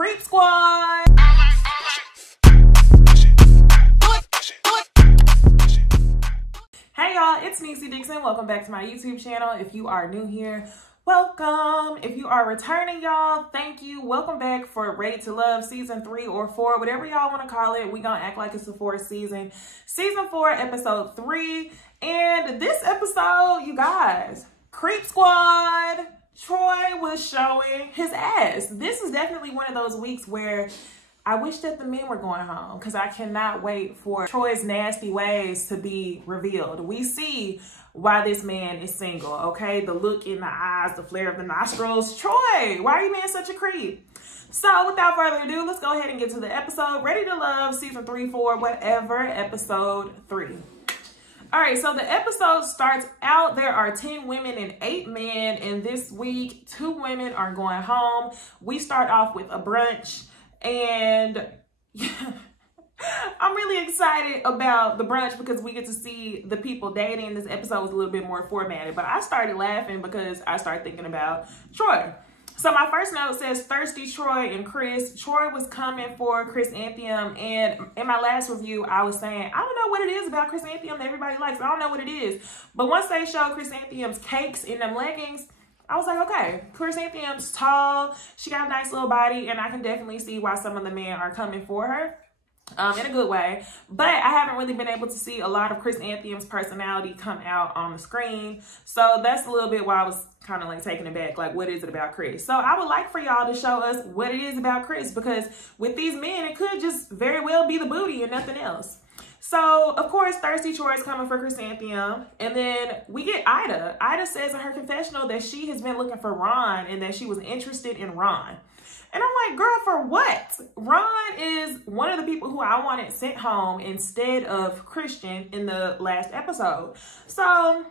Creep Squad. Hey y'all, it's Necey Dixon. Welcome back to my YouTube channel. If you are new here, welcome. If you are returning, y'all, thank you. Welcome back for Ready to Love season 3 or 4, whatever y'all want to call it. We gonna act like it's the 4th season. Season 4, episode 3. And this episode, you guys, Creep Squad, Troy was showing his ass. This is definitely one of those weeks where I wish that the men were going home because I cannot wait for Troy's nasty ways to be revealed. We see why this man is single, okay? The look in the eyes, the flare of the nostrils. Troy, why are you being such a creep? So without further ado, let's go ahead and get to the episode. Ready to Love, season 3, 4, whatever, episode 3. All right, so the episode starts out, there are 10 women and 8 men, and this week, 2 women are going home. We start off with a brunch, and I'm really excited about the brunch because we get to see the people dating. This episode was a little bit more formatted, but I started laughing because I started thinking about Troy. So my first note says thirsty Troy and Chris. Troy was coming for chrysanthemum, and in my last review, I was saying, I don't know what it is about chrysanthemum that everybody likes. I don't know what it is. But once they showed chrysanthemum's cakes in them leggings, I was like, okay, chrysanthemum's tall. She got a nice little body, and I can definitely see why some of the men are coming for her. In a good way, but I haven't really been able to see a lot of chrysanthemum's personality come out on the screen, so that's a little bit why I was kind of like taken aback, like what is it about Chris? So I would like for y'all to show us what it is about Chris, because with these men it could just very well be the booty and nothing else. So of course thirsty Troy is coming for chrysanthemum, and then we get Ida. Ida says in her confessional that she has been looking for Ron and that she was interested in Ron. And I'm like, girl, for what? Ron is one of the people who I wanted sent home instead of Christian in the last episode. So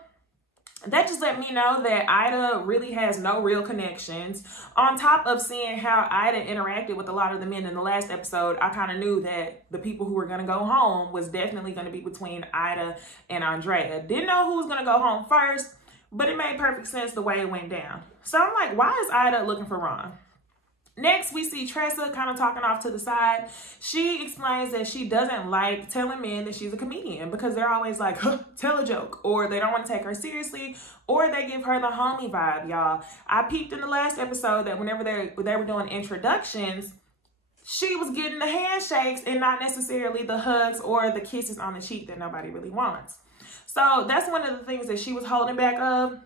that just let me know that Ida really has no real connections. On top of seeing how Ida interacted with a lot of the men in the last episode, I kind of knew that the people who were going to go home was definitely going to be between Ida and Andrea. Didn't know who was going to go home first, but it made perfect sense the way it went down. So I'm like, why is Ida looking for Ron? Next, we see Tressa kind of talking off to the side. She explains that she doesn't like telling men that she's a comedian because they're always like, huh, tell a joke, or they don't want to take her seriously, or they give her the homie vibe, y'all. I peeped in the last episode that whenever they were doing introductions, she was getting the handshakes and not necessarily the hugs or the kisses on the cheek that nobody really wants. So that's one of the things that she was holding back of.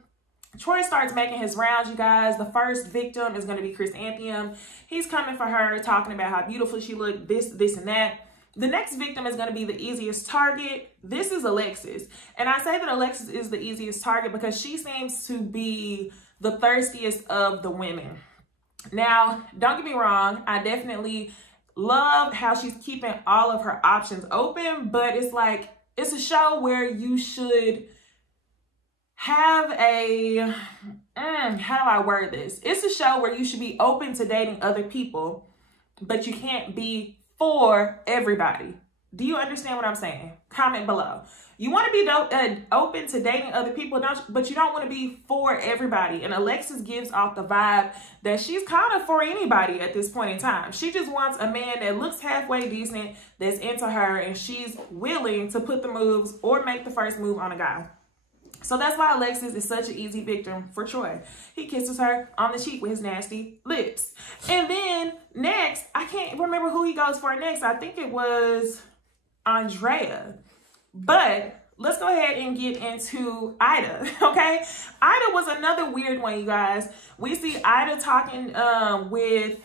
Troy starts making his rounds, you guys. The first victim is going to be chrysanthemum. He's coming for her, talking about how beautiful she looked, this, and that. The next victim is going to be the easiest target. This is Alexis. And I say that Alexis is the easiest target because she seems to be the thirstiest of the women. Now, don't get me wrong. I definitely love how she's keeping all of her options open, but it's like, it's a show where you should have a, how do I word this? It's a show where you should be open to dating other people, but you can't be for everybody. Do you understand what I'm saying? Comment below. You want to be open to dating other people, but you don't want to be for everybody. And Alexis gives off the vibe that she's kind of for anybody at this point in time. She just wants a man that looks halfway decent, that's into her, and she's willing to put the moves or make the first move on a guy. So that's why Alexis is such an easy victim for Troy. He kisses her on the cheek with his nasty lips. And then next, I can't remember who he goes for next. I think it was Andrea. But let's go ahead and get into Ida, okay? Ida was another weird one, you guys. We see Ida talking with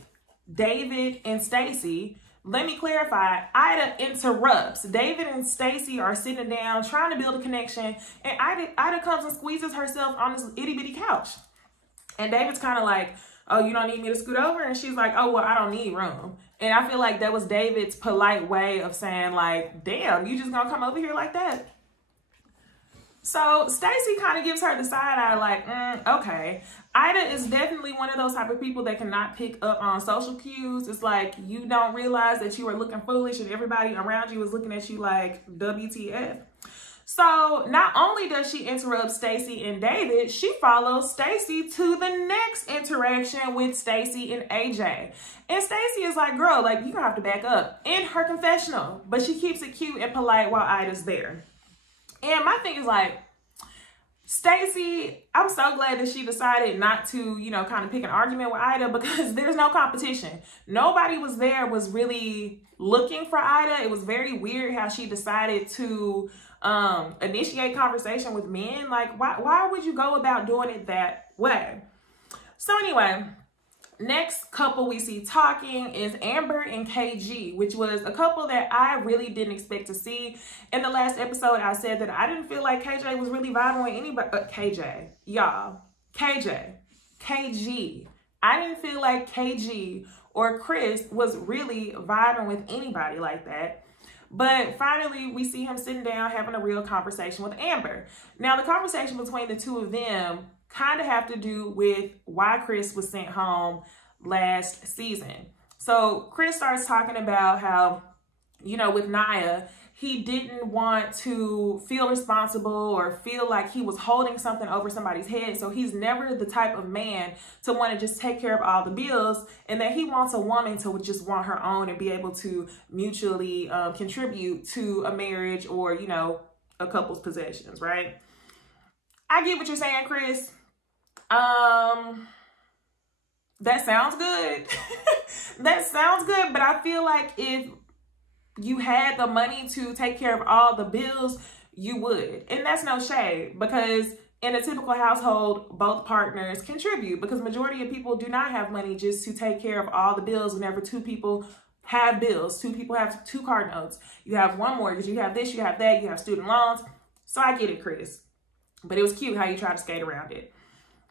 David and Stacy. Let me clarify, Ida interrupts. David and Stacy are sitting down trying to build a connection, and Ida comes and squeezes herself on this itty bitty couch. And David's kind of like, oh, you don't need me to scoot over? And she's like, oh, well, I don't need room. And I feel like that was David's polite way of saying like, damn, you just gonna come over here like that? So Stacy kind of gives her the side eye like, okay. Ida is definitely one of those type of people that cannot pick up on social cues. It's like you don't realize that you are looking foolish and everybody around you is looking at you like WTF. So not only does she interrupt Stacey and David, she follows Stacey to the next interaction with Stacey and AJ. And Stacey is like, girl, like, you're gonna have to back up in her confessional. But she keeps it cute and polite while Ida's there. And my thing is like, Stacey, I'm so glad that she decided not to, you know, kind of pick an argument with Ida, because there's no competition. Nobody was really looking for Ida. It was very weird how she decided to initiate conversation with men. Like, why would you go about doing it that way? So anyway, next couple we see talking is Amber and KG, which was a couple that I really didn't expect to see. In the last episode, I said that I didn't feel like KJ was really vibing with anybody. KJ, y'all, KG. I didn't feel like KG or Chris was really vibing with anybody like that. But finally, we see him sitting down having a real conversation with Amber. Now, the conversation between the two of them kind of have to do with why Chris was sent home last season. So Chris starts talking about how, you know, with Nia, he didn't want to feel responsible or feel like he was holding something over somebody's head. So he's never the type of man to want to just take care of all the bills, and that he wants a woman to just want her own and be able to mutually contribute to a marriage or, you know, a couple's possessions, right? I get what you're saying, Chris. That sounds good. That sounds good, but I feel like if you had the money to take care of all the bills, you would. And that's no shade, because in a typical household, both partners contribute, because majority of people do not have money just to take care of all the bills. Whenever two people have bills, two people have 2 car notes, you have 1 mortgage, you have this, you have that, you have student loans. So I get it, Chris. But it was cute how you tried to skate around it.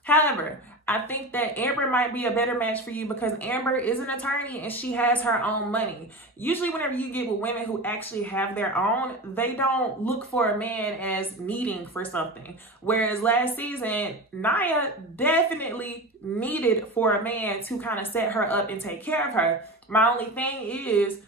However, I think that Amber might be a better match for you, because Amber is an attorney and she has her own money. Usually whenever you get with women who actually have their own, they don't look for a man as needing for something. Whereas last season, Nia definitely needed for a man to kind of set her up and take care of her. My only thing is,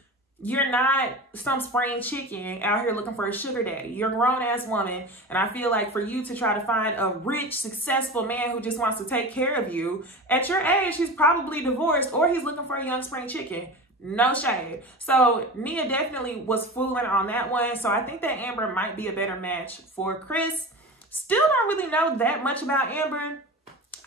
you're not some spring chicken out here looking for a sugar daddy. You're a grown-ass woman, and I feel like for you to try to find a rich, successful man who just wants to take care of you, at your age, he's probably divorced or he's looking for a young spring chicken. No shade. So Nia definitely was fooling on that one. So I think that Amber might be a better match for Chris. Still don't really know that much about Amber.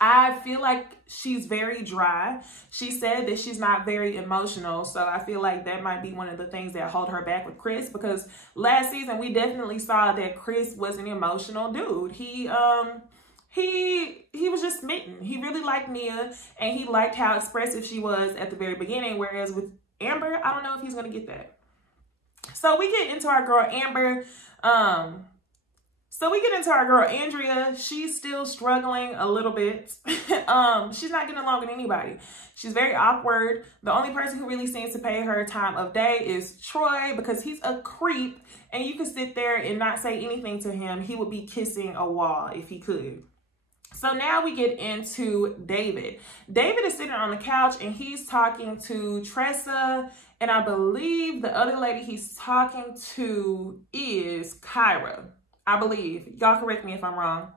I feel like she's very dry. She said that she's not very emotional. So I feel like that might be one of the things that hold her back with Chris, because last season we definitely saw that Chris was an emotional dude. He was just smitten. He really liked Nia, and he liked how expressive she was at the very beginning. Whereas with Amber, I don't know if he's going to get that. So we get into our girl Amber. Andrea. She's still struggling a little bit. She's not getting along with anybody. She's very awkward. The only person who really seems to pay her time of day is Troy, because he's a creep, and you can sit there and not say anything to him. He would be kissing a wall if he could. So now we get into David. David is sitting on the couch and he's talking to Tressa, and I believe the other lady he's talking to is Kyra. I believe. Y'all correct me if I'm wrong.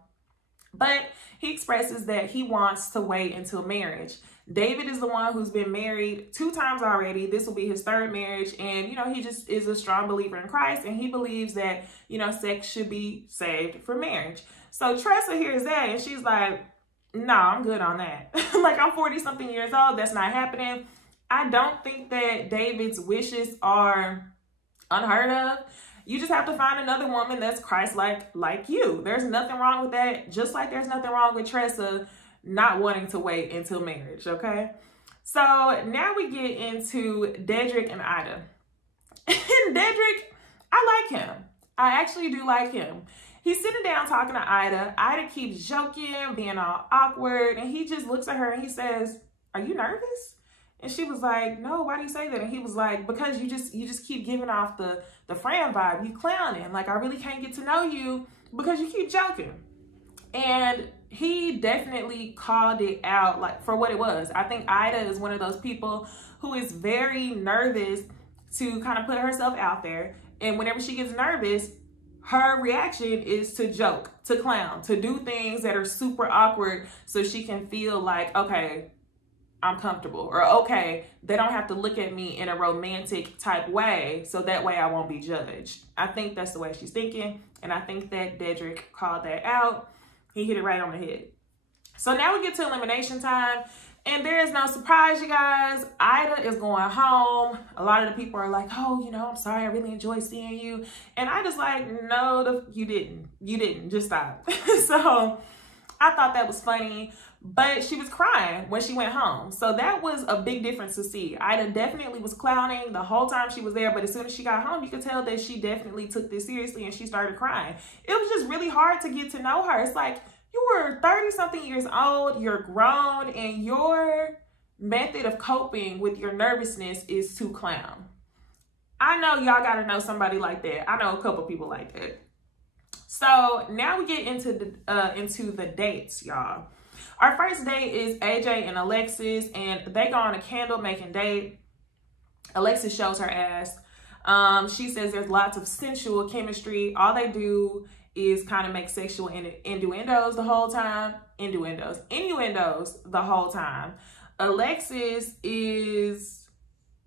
But he expresses that he wants to wait until marriage. David is the one who's been married 2 times already. This will be his 3rd marriage. And, you know, he just is a strong believer in Christ. And he believes that, you know, sex should be saved for marriage. So Tressa hears that and she's like, no, I'm good on that. Like, I'm 40-something years old. That's not happening. I don't think that David's wishes are unheard of. You just have to find another woman that's Christ-like like you. There's nothing wrong with that. Just like there's nothing wrong with Tressa not wanting to wait until marriage, okay? So now we get into Dedrick and Ida. And Dedrick, I like him. I actually do like him. He's sitting down talking to Ida. Ida keeps joking, being all awkward, and he just looks at her and he says, "Are you nervous?" And she was like, "No, why do you say that?" And he was like, "Because you just keep giving off the Fran vibe. You clowning. Like, I really can't get to know you because you keep joking." And he definitely called it out like for what it was. I think Ida is one of those people who is very nervous to kind of put herself out there. And whenever she gets nervous, her reaction is to joke, to clown, to do things that are super awkward so she can feel like, okay, I'm comfortable, or okay, they don't have to look at me in a romantic type way, so that way I won't be judged. I think that's the way she's thinking, and I think that Dedrick called that out. He hit it right on the head. So now we get to elimination time, and there is no surprise, you guys. Ida is going home. A lot of the people are like, oh, you know, I'm sorry, I really enjoyed seeing you. And I just like, no, you didn't, just stop. So I thought that was funny, but she was crying when she went home. So that was a big difference to see. Ida definitely was clowning the whole time she was there, but as soon as she got home, you could tell that she definitely took this seriously and she started crying. It was just really hard to get to know her. It's like, you were 30-something years old, you're grown, and your method of coping with your nervousness is to clown. I know y'all gotta know somebody like that. I know a couple people like that. So now we get into the dates, y'all. Our first date is AJ and Alexis, and they go on a candle making date. Alexis shows her ass. She says there's lots of sensual chemistry. All they do is kind of make sexual innuendos the whole time. Innuendos the whole time. Alexis is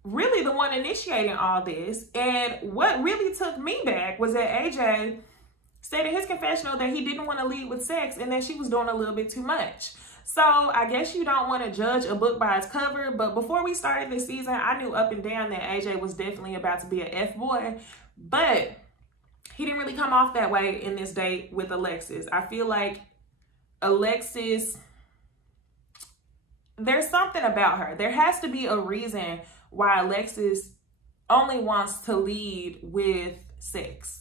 really the one initiating all this. And what really took me back was that AJ said in his confessional that he didn't want to lead with sex and that she was doing a little bit too much. So I guess you don't want to judge a book by its cover, but before we started this season, I knew up and down that AJ was definitely about to be an F-boy, but he didn't really come off that way in this date with Alexis. I feel like Alexis, there's something about her. There has to be a reason why Alexis only wants to lead with sex.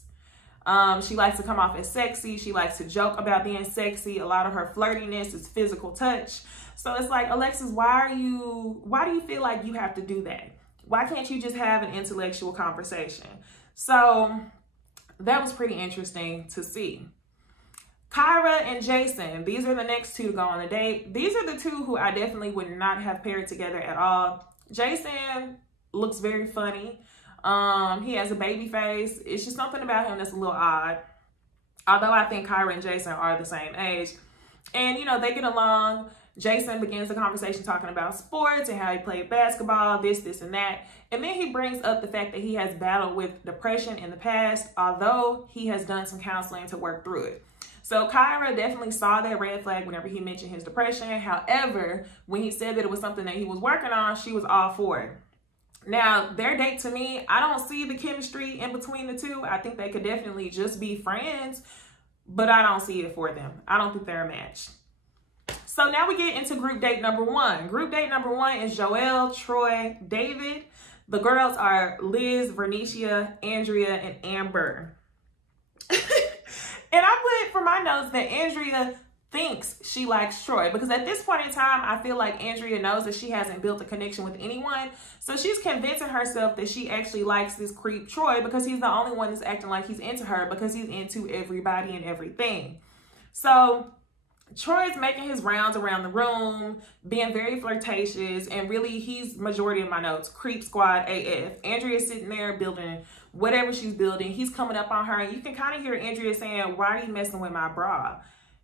She likes to come off as sexy. She likes to joke about being sexy. A lot of her flirtiness is physical touch. So it's like, Alexis, why do you feel like you have to do that? Why can't you just have an intellectual conversation? So that was pretty interesting to see. Kyra and Jason, these are the next two to go on a date. These are the two who I definitely would not have paired together at all. Jason looks very funny. He has a baby face. It's just something about him that's a little odd. Although I think Kyra and Jason are the same age. And, you know, they get along. Jason begins the conversation talking about sports and how he played basketball, this, and that. And then he brings up the fact that he has battled with depression in the past, although he has done some counseling to work through it. So Kyra definitely saw that red flag whenever he mentioned his depression. However, when he said that it was something that he was working on, she was all for it. Now, their date, to me, I don't see the chemistry in between the two. I think they could definitely just be friends, but I don't see it for them. I don't think they're a match. So now we get into group date number one. Group date number one is Joelle, Troy, David. The girls are Liz, Vernicia, Andrea, and Amber. And I put for my notes that Andrea thinks she likes Troy, because at this point in time, I feel like Andrea knows that she hasn't built a connection with anyone. So she's convincing herself that she actually likes this creep Troy because he's the only one that's acting like he's into her, because he's into everybody and everything. So Troy's making his rounds around the room, being very flirtatious, and really he's, majority of my notes, creep squad AF. Andrea's sitting there building whatever she's building. He's coming up on her, and you can kind of hear Andrea saying, "Why are you messing with my bra?"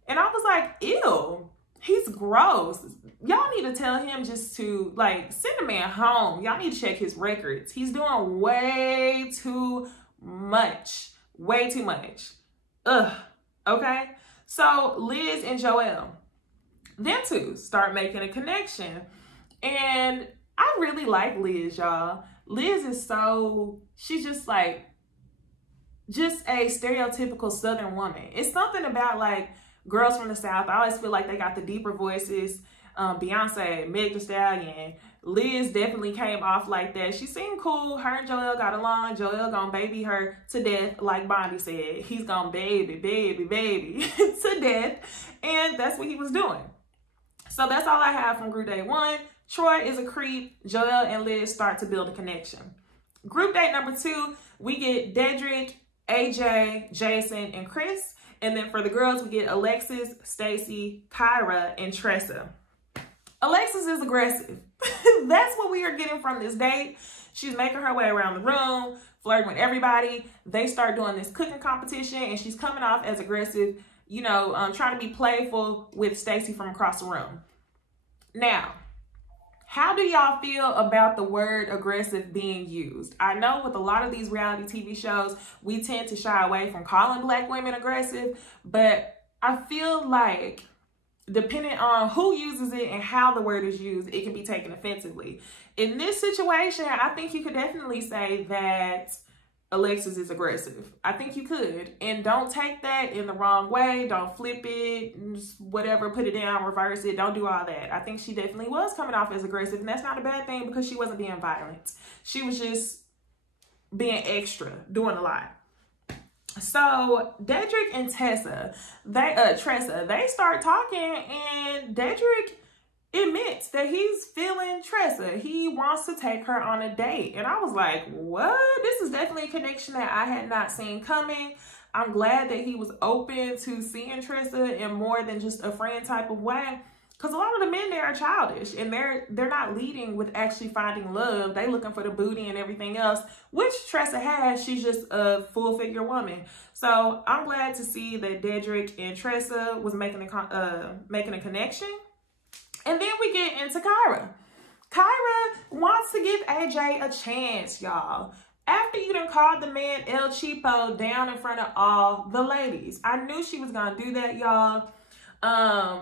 And I was like, ew, he's gross. Y'all need to tell him just to, like, send the man home. Y'all need to check his records. He's doing way too much. Way too much. Ugh. Okay? So Liz and Joelle, them two start making a connection. And I really like Liz, y'all. Liz is she's just like, just a stereotypical Southern woman. It's something about, like, girls from the South. I always feel like they got the deeper voices. Beyonce, Meg Thee Stallion. Liz definitely came off like that. She seemed cool. Her and Joelle got along. Joelle gonna baby her to death, like Bondi said. He's gonna baby to death. And that's what he was doing. So that's all I have from group date one. Troy is a creep. Joelle and Liz start to build a connection. Group date number two, we get Dedrick, AJ, Jason, and Chris. And then for the girls, we get Alexis, Stacy, Kyra, and Tressa. Alexis is aggressive. That's what we are getting from this date. She's making her way around the room, flirting with everybody. They start doing this cooking competition, and she's coming off as aggressive, you know, trying to be playful with Stacey from across the room. Now, how do y'all feel about the word aggressive being used? I know with a lot of these reality TV shows, we tend to shy away from calling Black women aggressive, but I feel like depending on who uses it and how the word is used, it can be taken offensively. In this situation, I think you could definitely say that Alexis is aggressive. I think you could. And don't take that in the wrong way. Don't flip it, whatever, put it down, reverse it. Don't do all that. I think she definitely was coming off as aggressive, and that's not a bad thing because she wasn't being violent. She was just being extra, doing a lot. So Dedrick and Tressa, they start talking, and Dedrick admits that he's feeling Tressa. He wants to take her on a date. And I was like, what? This is definitely a connection that I had not seen coming. I'm glad that he was open to seeing Tressa in more than just a friend type of way. Because a lot of the men there are childish, and they're not leading with actually finding love. They looking for the booty and everything else, which Tressa has. She's just a full figure woman. So I'm glad to see that Dedrick and Tressa was making a connection. And then we get into Kyra. Kyra wants to give AJ a chance, y'all. After you done called the man El Cheapo down in front of all the ladies. I knew she was gonna do that, y'all.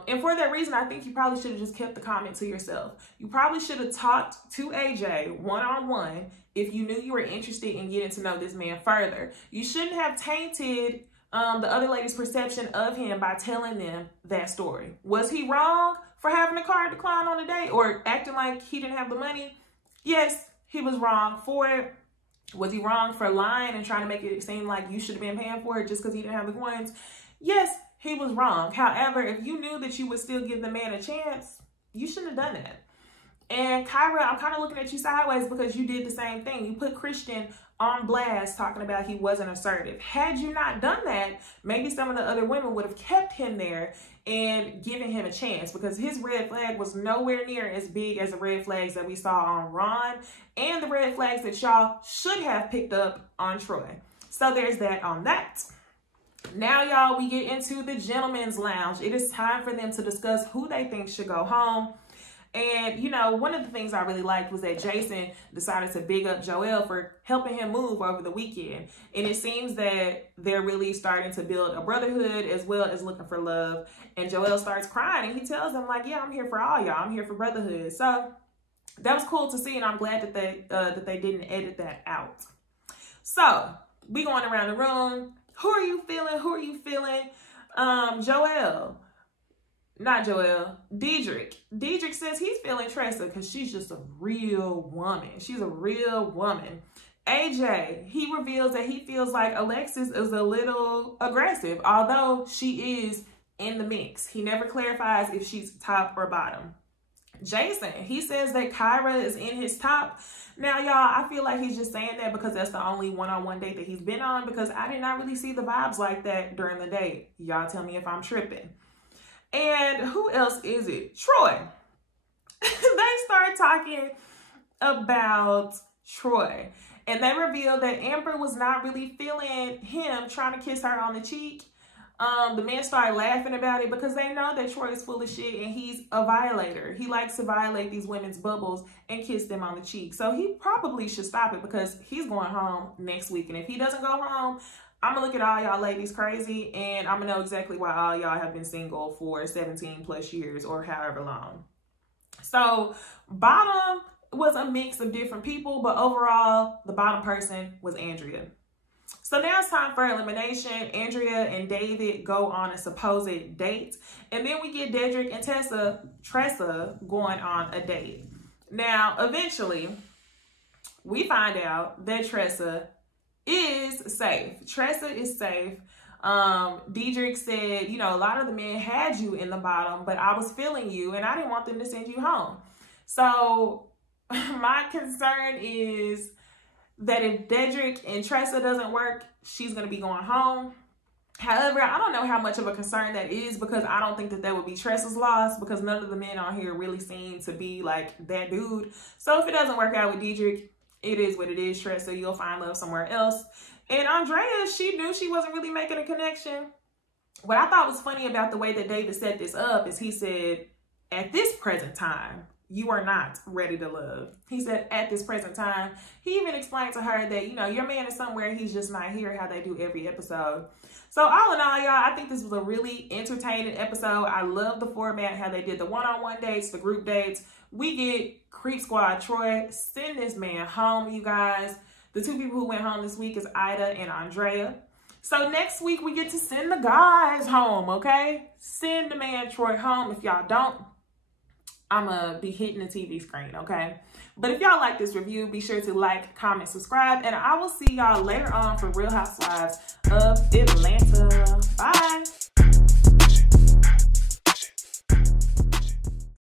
And for that reason, I think you probably should have just kept the comment to yourself. You probably should have talked to AJ one-on-one if you knew you were interested in getting to know this man further. You shouldn't have tainted the other lady's perception of him by telling them that story. Was he wrong for having a card decline on a date or acting like he didn't have the money? Yes, he was wrong for it. Was he wrong for lying and trying to make it seem like you should have been paying for it just because he didn't have the coins? Yes, he was wrong. However, if you knew that you would still give the man a chance, you shouldn't have done that. And Kyra, I'm kind of looking at you sideways because you did the same thing. You put Christian on blast talking about he wasn't assertive. Had you not done that, maybe some of the other women would have kept him there and given him a chance, because his red flag was nowhere near as big as the red flags that we saw on Ron and the red flags that y'all should have picked up on Troy. So there's that on that. Now, y'all, we get into the gentleman's lounge. It is time for them to discuss who they think should go home. And, you know, one of the things I really liked was that Jason decided to big up Joel for helping him move over the weekend. And it seems that they're really starting to build a brotherhood as well as looking for love. And Joel starts crying, and he tells them, like, yeah, I'm here for all y'all. I'm here for brotherhood. So that was cool to see, and I'm glad that they didn't edit that out. So we going around the room. Who are you feeling? Who are you feeling? Dedrick. Dedrick says he's feeling Tressa because she's just a real woman. She's a real woman. AJ, he reveals that he feels like Alexis is a little aggressive, although she is in the mix. He never clarifies if she's top or bottom. Jason, he says that Kyra is in his top. Now, y'all, I feel like he's just saying that because that's the only one-on-one date that he's been on, because I did not really see the vibes like that during the date. Y'all tell me if I'm tripping. And who else is it? Troy. They start talking about Troy, and they reveal that Amber was not really feeling him trying to kiss her on the cheek. The men started laughing about it because they know that Troy is full of shit and he's a violator. He likes to violate these women's bubbles and kiss them on the cheek. So he probably should stop it because he's going home next week. And if he doesn't go home, I'm going to look at all y'all ladies crazy, and I'm going to know exactly why all y'all have been single for 17 plus years or however long. So bottom was a mix of different people, but overall, the bottom person was Andrea. So now it's time for elimination. Andrea and David go on a supposed date. And then we get Dedrick and Tressa going on a date. Now, eventually, we find out that Tressa is safe. Tressa is safe. Dedrick said, you know, a lot of the men had you in the bottom, but I was feeling you and I didn't want them to send you home. So my concern is that if Dedrick and Tressa doesn't work, she's going to be going home. However, I don't know how much of a concern that is, because I don't think that that would be Tressa's loss, because none of the men on here really seem to be like that dude. So if it doesn't work out with Dedrick, it is what it is, Tressa. You'll find love somewhere else. And Andrea, she knew she wasn't really making a connection. What I thought was funny about the way that David set this up is he said, at this present time, you are not ready to love. He said, at this present time. He even explained to her that, you know, your man is somewhere, he's just not here, how they do every episode. So all in all, y'all, I think this was a really entertaining episode. I love the format, how they did the one-on-one dates, the group dates. We get Creep Squad Troy. Send this man home, you guys. The two people who went home this week is Ida and Andrea. So next week, we get to send the guys home, okay? Send the man Troy home. If y'all don't, I'm going to be hitting the TV screen, okay? But if y'all like this review, be sure to like, comment, subscribe, and I will see y'all later on for Real Housewives of Atlanta. Bye.